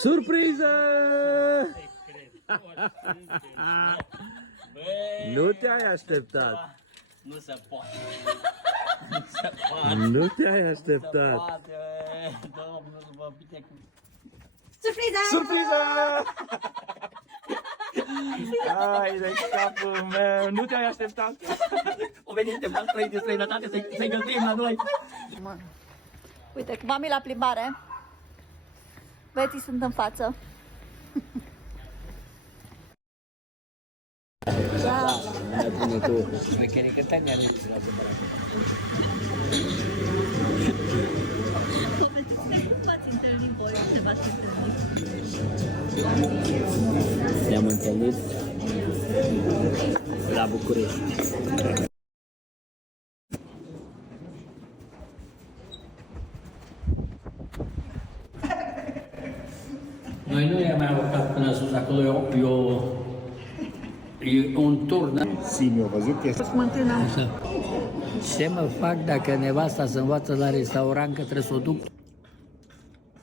Surpriză! Nu te-ai așteptat. Nu se poate. Nu te-ai așteptat. Poate, Domnul vă binecuvânteze. Surpriză! Surpriză! Ai de capul meu, nu te-ai așteptat. O venit de bani străini, de străinătate să-i găsim la noi. Uite, cu mami la plimbare. Băieții sunt în față. Șmecherii cât ani are la separat. Ne-am întâlnit la București. Noi nu i-am mai urcat până sus, acolo e un turn. Simi, au văzut chestia. Ce mă fac dacă nevasta se învață la restaurant că trebuie să o duc?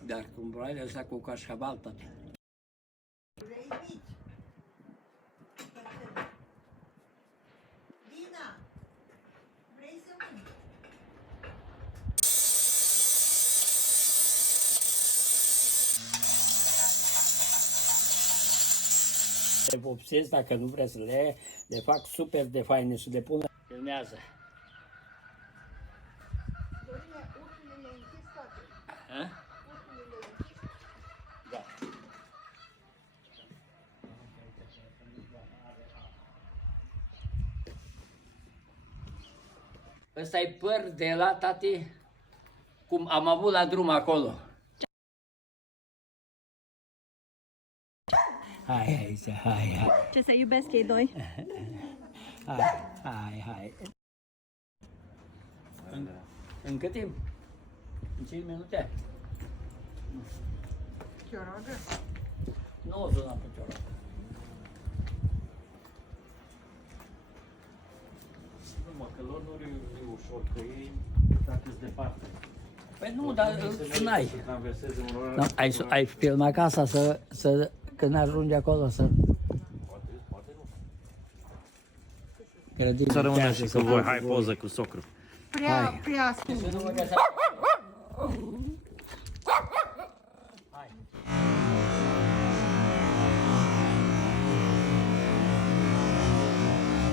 Dar cum broaile ăsta cu cașcaval tot. Le vopsesc, dacă nu vreți să le fac super de faine, să le pun. Filmează. Da. Ăsta e păr de la tati, cum am avut la drum acolo. Hai, hai. Ce se iubesc ei doi. Hai. În cât timp? În 5 minute? Chiorogă? Nu o sunam pe ciorogă. Nu, mă, că lor nu e ușor, că ei dacă sunt departe. Păi nu, dar îl sunai. Să traverseze un oraș. No, ai filmat casa să când ajungi acolo să... Poate nu. Să rămână și cu voi, hai poză cu socru. Prea Să nu mă găsa.